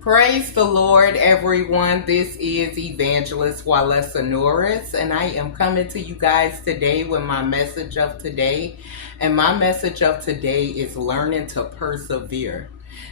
Praise the Lord, everyone. This is Evangelist Walesa Norris, and I am coming to you guys today with my message of today. And my message of today is learning to persevere.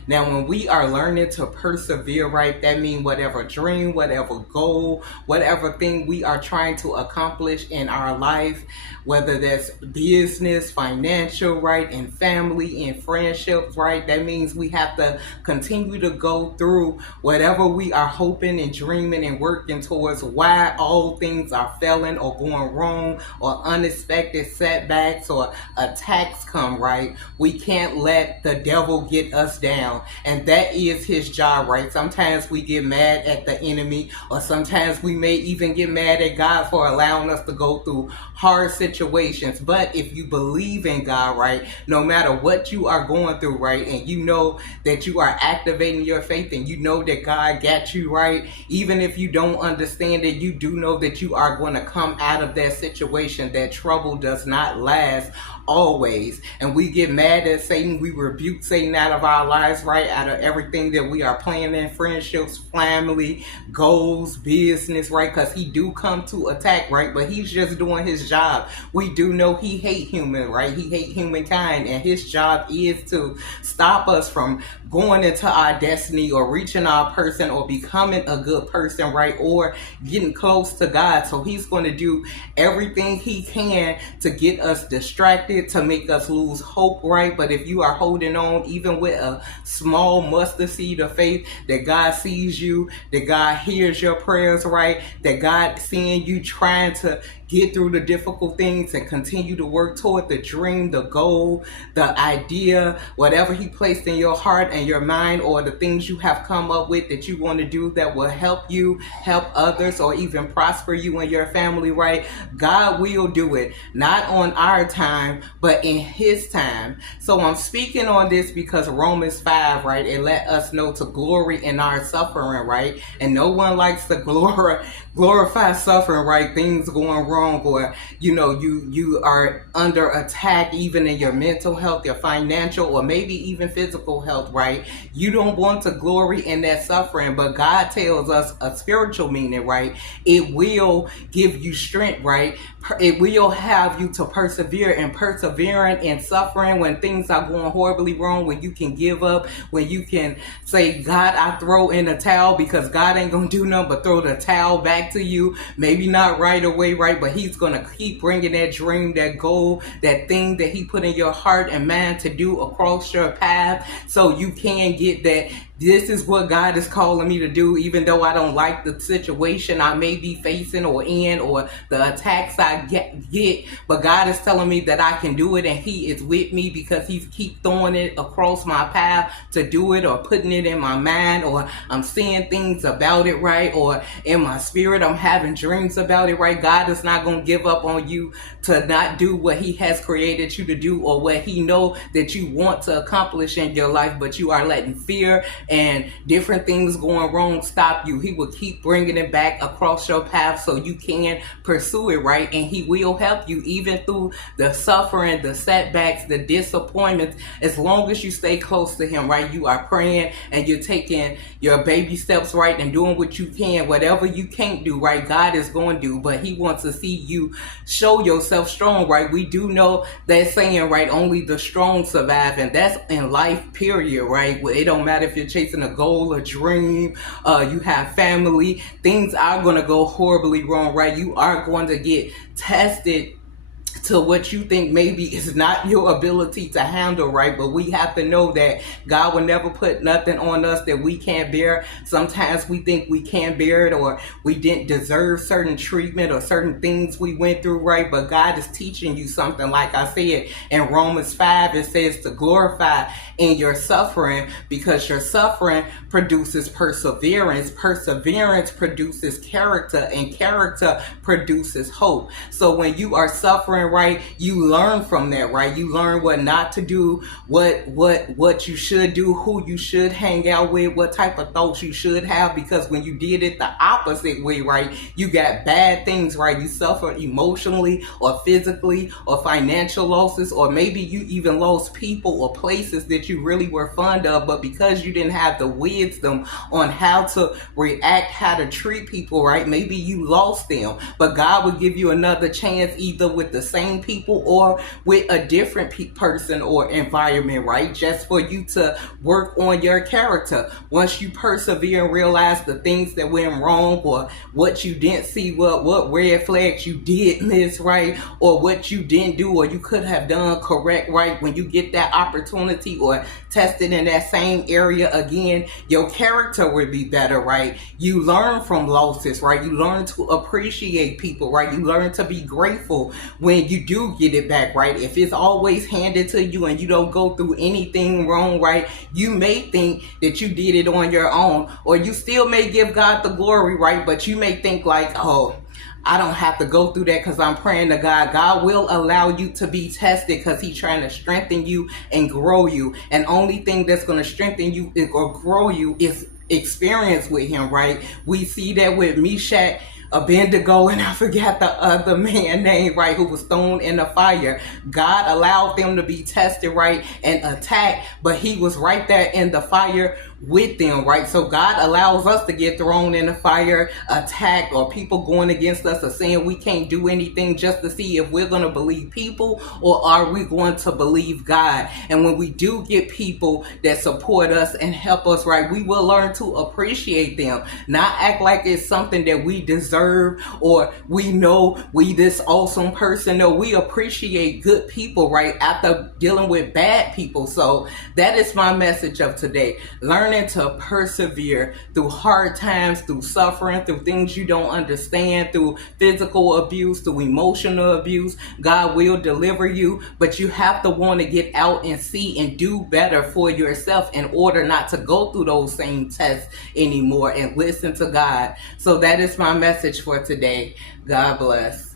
Now, when we are learning to persevere, right, that means whatever dream, whatever goal, whatever thing we are trying to accomplish in our life, whether that's business, financial, right, and family and friendships, right, that means we have to continue to go through whatever we are hoping and dreaming and working towards, why all things are failing or going wrong or unexpected setbacks or attacks come, right. We can't let the devil get us down. And that is his job, right? Sometimes we get mad at the enemy, or sometimes we may even get mad at God for allowing us to go through hard situations. But if you believe in God, right, no matter what you are going through, right, and you know that you are activating your faith and you know that God got you, right, even if you don't understand it, you do know that you are going to come out of that situation. That trouble does not last always. And we get mad at Satan, we rebuke Satan out of our lives, right, out of everything that we are planning, friendships, family, goals, business, right, because he do come to attack, right, but he's just doing his job. We do know he hate human, right, he hate humankind, and his job is to stop us from going into our destiny or reaching our person or becoming a good person, right, or getting close to God. So he's going to do everything he can to get us distracted, to make us lose hope, right? But if you are holding on, even with a small mustard seed of faith, that God sees you, that God hears your prayers, right? That God seeing you trying to get through the difficult things and continue to work toward the dream, the goal, the idea, whatever he placed in your heart and your mind, or the things you have come up with that you want to do that will help you, help others, or even prosper you and your family, right? God will do it, not on our time, but in his time. So I'm speaking on this because Romans 5, right, it let us know to glory in our suffering, right? And no one likes to glorify suffering, right? Things going wrong, or you are under attack, even in your mental health, your financial, or maybe even physical health, right? You don't want to glory in that suffering, but God tells us a spiritual meaning, right? It will give you strength, right? It will have you to persevere, and persevering in suffering when things are going horribly wrong, when you can give up, when you can say, God, I throw in a towel, because God ain't gonna do nothing but throw the towel back to you. Maybe not right away, right, but he's gonna keep bringing that dream, that goal, that thing that he put in your heart and mind to do across your path, so you can get that. This is what God is calling me to do, even though I don't like the situation I may be facing or in, or the attacks I get. But God is telling me that I can do it, and he is with me because he's keep throwing it across my path to do it, or putting it in my mind, or I'm seeing things about it, right, or in my spirit I'm having dreams about it, right? God is not going to give up on you to not do what he has created you to do, or what he know that you want to accomplish in your life, but you are letting fear and different things going wrong stop you. He will keep bringing it back across your path so you can pursue it, right? And he will help you even through the suffering, the setbacks, the disappointments, as long as you stay close to him, right? You are praying and you're taking your baby steps, right, and doing what you can. Whatever you can't do, right, God is going to do, but he wants to see you show yourself strong, right? We do know that saying, right, only the strong survive, and that's in life, period, right? It don't matter if you're chasing a goal, a dream, you have family, things are going to go horribly wrong, right? You are going to get tested to what you think maybe is not your ability to handle, right? But we have to know that God will never put nothing on us that we can't bear. Sometimes we think we can't bear it, or we didn't deserve certain treatment or certain things we went through, right? But God is teaching you something. Like I said, in Romans 5, it says to glorify in your suffering, because your suffering produces perseverance. Perseverance produces character, and character produces hope. So when you are suffering, right, you learn from that, right? You learn what not to do, what you should do, who you should hang out with, what type of thoughts you should have, because when you did it the opposite way, right, you got bad things, right? You suffer emotionally or physically or financial losses, or maybe you even lost people or places that you really were fond of, but because you didn't have the wisdom on how to react, how to treat people, right, maybe you lost them. But God will give you another chance, either with the same people or with a different person or environment, right, just for you to work on your character. Once you persevere and realize the things that went wrong, or what you didn't see, what red flags you did miss, right, or what you didn't do or you could have done correct, right, when you get that opportunity or tested in that same area again, your character will be better, right? You learn from losses, right? You learn to appreciate people, right? You learn to be grateful when you do get it back, right? If it's always handed to you and you don't go through anything wrong, right, you may think that you did it on your own, or you still may give God the glory, right? But you may think like, oh, I don't have to go through that because I'm praying to God. God will allow you to be tested because he's trying to strengthen you and grow you. And only thing that's going to strengthen you or grow you is experience with him, right? We see that with Meshach, Abednego, and I forgot the other man name, right, who was thrown in the fire. God allowed them to be tested, right, and attacked, but he was right there in the fire with them, right? So God allows us to get thrown in the fire, attacked, or people going against us or saying we can't do anything, just to see if we're going to believe people or are we going to believe God. And when we do get people that support us and help us, right, we will learn to appreciate them, not act like it's something that we deserve or we know we this awesome person. No, we appreciate good people, right, after dealing with bad people. So that is my message of today. Learning to persevere through hard times, through suffering, through things you don't understand, through physical abuse, through emotional abuse. God will deliver you, but you have to want to get out and see and do better for yourself in order not to go through those same tests anymore, and listen to God. So that is my message for today. God bless.